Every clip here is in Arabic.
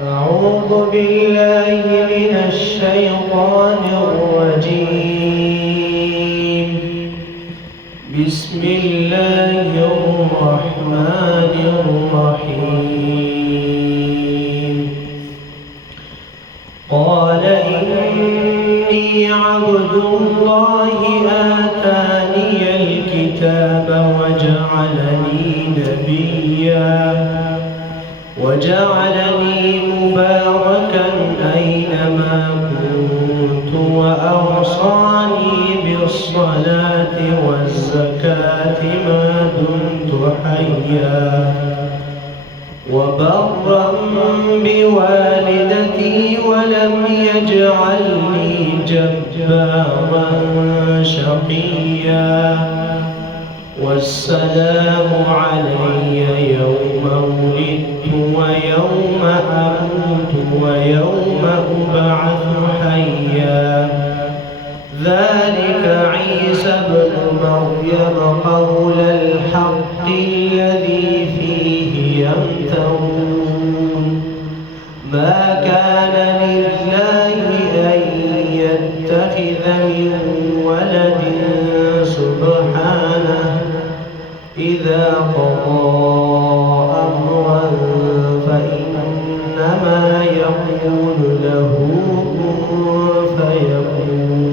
أعوذ بالله من الشيطان الرجيم. بسم الله الرحمن الرحيم. قال إني عبد الله آتاني الكتاب وجعلني مباركا أينما كنت وأوصاني بالصلاة والزكاة ما دمت حيا وبرا بوالدتي ولم يجعلني جبارا شقيا والسلام علي يوم ولدت ويوم أموت ويوم أبعث حيا ذلك عيسى ابن مريم قول الحق الذي فيه يمترون ما كان لله أن يتخذ من ولد سبحانه إذا قضى أمرا فإنما يقول له كن فيكون.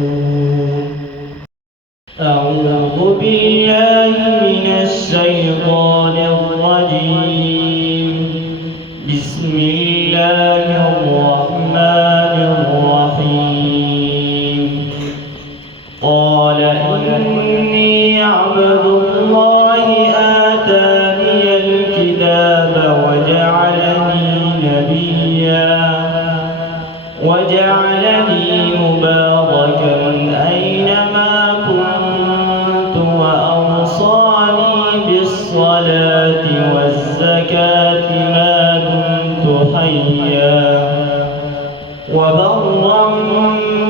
أعوذ بالله من الشيطان الرجيم. بسم الله الرحمن الرحيم. قال إني عبد الله آتاني الكتاب وجعلني مباركا أينما كنت وأوصاني بالصلاة والزكاة ما دمت حيا وبرا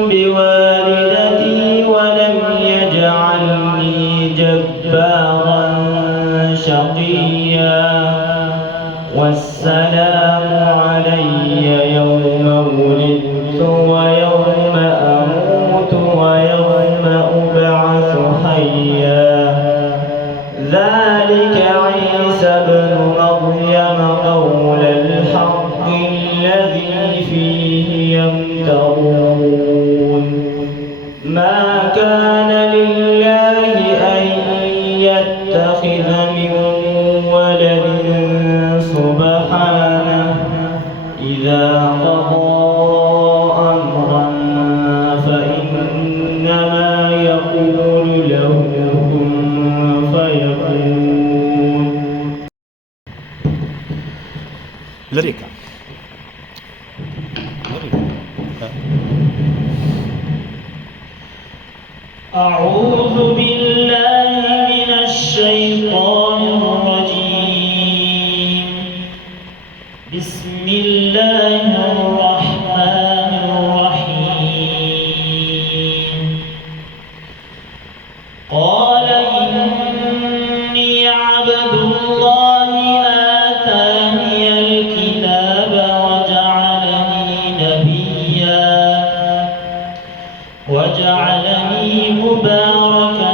بوالدتي ولم يجعلني جبارا شقيا والسلام علي يوم ولدت ويوم أموت ويوم أبعث حيا ذلك عيسى ابن مريم قول الحق الذي فيه يمترون ما كان لله أن يتخذ من ولد سبحانه إذا قضى أمرا فإنما يقول له كن فيكون. لريكا أعوذ بالله من الشيطان الرجيم. بسم الله الرحمن الرحيم. قال إني عبد الله آتاني الكتاب وجعلني مباركا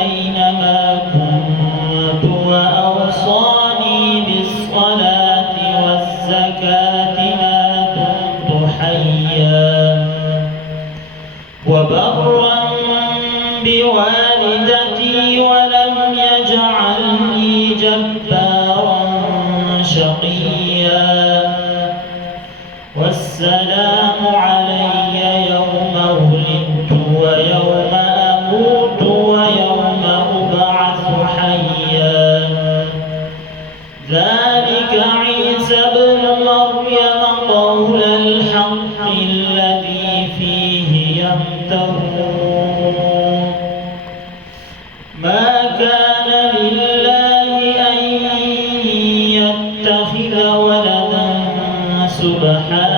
أينما كنت وأوصاني بالصلاة والزكاة ما دمت حيا وبرا بوالدتي ولم يجعلني جبارا شقيا والسلام علي يوم ولدت ويوم أموت ويوم أبعث حيا ذلك عيسى ابن مريم قول الحق الذي فيه يمترون ما كان لله أن يتخذ ولدا سبحانه